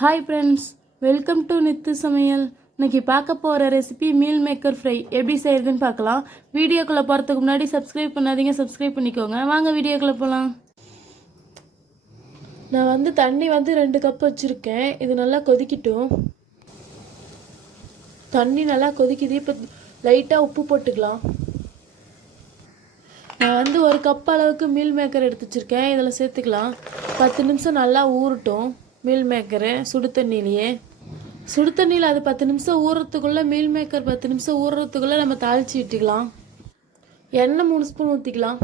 Hi friends, welcome to Nithu சமையல். இன்னைக்கு பார்க்க போகிற ரெசிபி மீல் மேக்கர் ஃப்ரை எப்படி செய்யறதுன்னு பார்க்கலாம். வீடியோக்குள்ளே போகிறதுக்கு முன்னாடி சப்ஸ்கிரைப் பண்ணாதீங்க, சப்ஸ்கிரைப் பண்ணிக்கோங்க. வாங்க வீடியோக்குள்ளே போகலாம். நான் தண்ணி 2 கப் வச்சுருக்கேன். இது நல்லா கொதிக்கட்டும். தண்ணி நல்லா கொதிக்குது. இப்போ லைட்டாக உப்பு போட்டுக்கலாம். நான் 1 கப் அளவுக்கு மீல் மேக்கர் எடுத்து வச்சுருக்கேன். இதில் சேர்த்துக்கலாம். 10 நிமிஷம் நல்லா ஊறட்டும். மீல் மேக்கரு சுடு தண்ணியில் அது 10 நிமிஷம் ஊறுறதுக்குள்ளே மீல் மேக்கர் 10 நிமிஷம் ஊறுறதுக்குள்ளே நம்ம தாளித்து விட்டுக்கலாம். எண்ணெய் 3 ஸ்பூன் ஊற்றிக்கலாம்.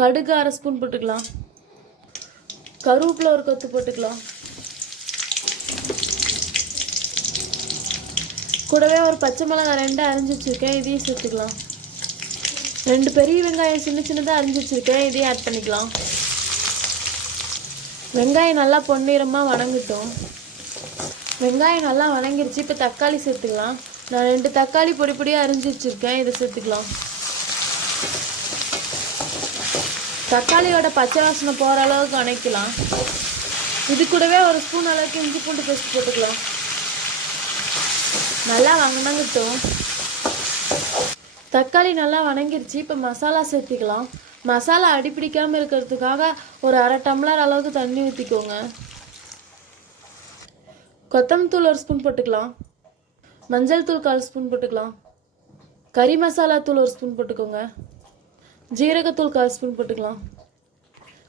கடுகு 1/2 ஸ்பூன் போட்டுக்கலாம். கருவேப்பிலை 1 கொத்து போட்டுக்கலாம். கூடவே ஒரு பச்சை மிளகாய் 2 அரிஞ்சு வச்சுருக்கேன், இதையும் சேர்த்துக்கலாம். 2 பெரிய வெங்காயம் சின்னதாக அரிஞ்சு வச்சுருக்கேன், இதையும் ஆட் பண்ணிக்கலாம். வெங்காயம் நல்லா பொன்னிறமாக வணங்கட்டும். வெங்காயம் நல்லா வணங்கிருச்சு. இப்போ தக்காளி சேர்த்துக்கலாம். நான் 2 தக்காளி பொடி பொடியாக அரிஞ்சு வச்சுருக்கேன், இதை சேர்த்துக்கலாம். தக்காளியோட பச்சை வாசனை போகிற அளவுக்கு வணக்கலாம். இது கூடவே 1 ஸ்பூன் அளவுக்கு இஞ்சி பூண்டு பேஸ்ட் போட்டுக்கலாம். நல்லா வணங்கட்டும். தக்காளி நல்லா வணங்கிருச்சு. இப்போ மசாலா சேர்த்துக்கலாம். மசாலா அடிப்பிடிக்காமல் இருக்கிறதுக்காக ஒரு 1/2 டம்ளர் அளவுக்கு தண்ணி ஊற்றிக்கோங்க. கொத்தமல்லி தூள் 1 ஸ்பூன் போட்டுக்கலாம். மஞ்சள் தூள் 1/4 ஸ்பூன் போட்டுக்கலாம். கறி மசாலா தூள் 1 ஸ்பூன் போட்டுக்கோங்க. ஜீரகத்தூள் 1/4 ஸ்பூன் போட்டுக்கலாம்.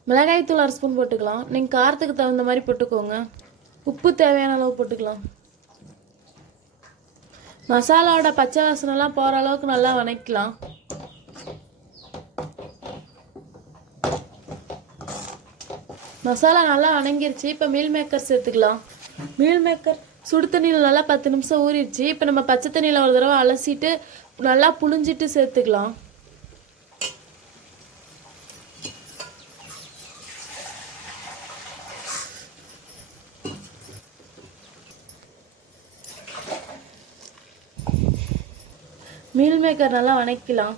மிளகாய் தூள் 1/2 ஸ்பூன் போட்டுக்கலாம். நீங்கள் காரத்துக்கு தகுந்த மாதிரி போட்டுக்கோங்க. உப்பு தேவையான அளவு போட்டுக்கலாம். மசாலாவோட பச்சை வாசனைலாம் போகிற அளவுக்கு நல்லா வணக்கலாம். மசாலா நல்லா வணங்கிருச்சு. இப்போ மீல் மேக்கர் சேர்த்துக்கலாம். மீல் மேக்கர் சுடு தண்ணியில் நல்லா 10 நிமிஷம் ஊறிடுச்சு. இப்போ நம்ம பச்சை தண்ணியில் ஒரு தடவை அலசிட்டு நல்லா புழிஞ்சிட்டு சேர்த்துக்கலாம். மீல் மேக்கர் நல்லா வணக்கலாம்.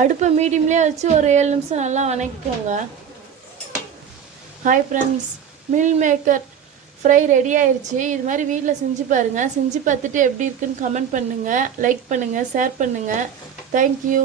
அடுப்பை மீடியம்லேயே வச்சு ஒரு 7 நிமிஷம் நல்லா வணக்கிக்கோங்க. Hi friends, meal maker fry ready ஆயிடுச்சு. இது மாதிரி வீட்டில் செஞ்சு பாருங்கள். செஞ்சு பார்த்துட்டு எப்படி இருக்குன்னு கமெண்ட் பண்ணுங்கள், லைக் பண்ணுங்கள், ஷேர் பண்ணுங்கள். தேங்க்யூ.